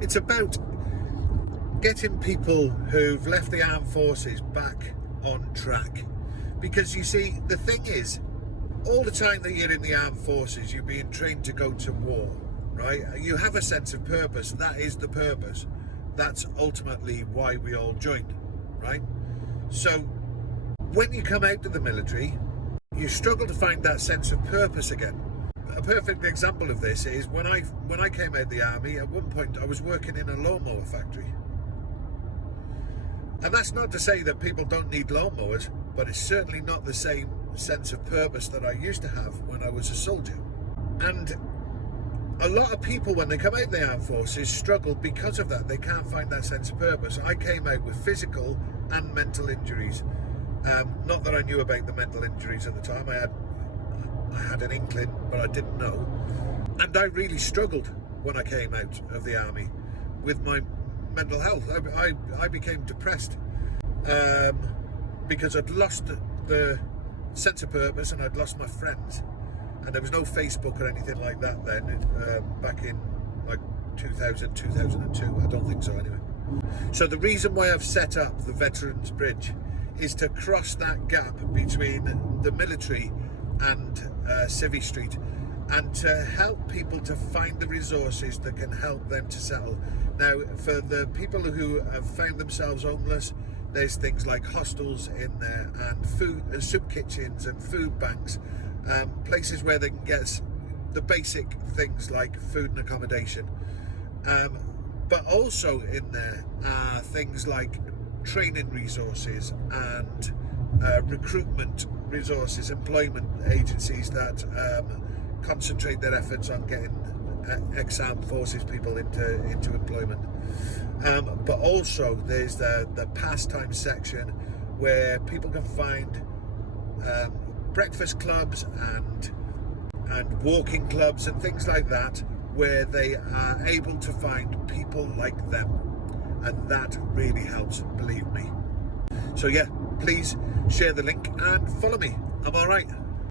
It's about getting people who've left the armed forces back on track. Because you see, the thing is, all the time that you're in the armed forces, you're being trained to go to war, right? You have a sense of purpose. That is the purpose. That's ultimately why we all joined, right? So when you come out of the military, you struggle to find that sense of purpose again. A perfect example of this is when I came out of the army, at one point I was working in a lawnmower factory. And that's not to say that people don't need lawnmowers, but it's certainly not the same sense of purpose that I used to have when I was a soldier. And a lot of people, when they come out of the armed forces, struggle because of that. They can't find that sense of purpose. I came out with physical and mental injuries. Not that I knew about the mental injuries at the time. I had an inkling, but I didn't know. And I really struggled when I came out of the army with my mental health. I became depressed because I'd lost the sense of purpose and I'd lost my friends. And there was no Facebook or anything like that then, back in like 2000, 2002. I don't think so anyway. So the reason why I've set up the Veterans Bridge is to cross that gap between the military and Civvy Street, and to help people to find the resources that can help them to settle. Now, for the people who have found themselves homeless, there's things like hostels in there, and food, soup kitchens and food banks, places where they can get the basic things like food and accommodation. But also in there are things like training resources and recruitment resources, employment agencies that concentrate their efforts on getting ex-armed forces people into employment. But also there's the pastimes section where people can find breakfast clubs and walking clubs and things like that, where they are able to find people like them, and that really helps, believe me. So yeah, please share the link and follow me. I'm all right.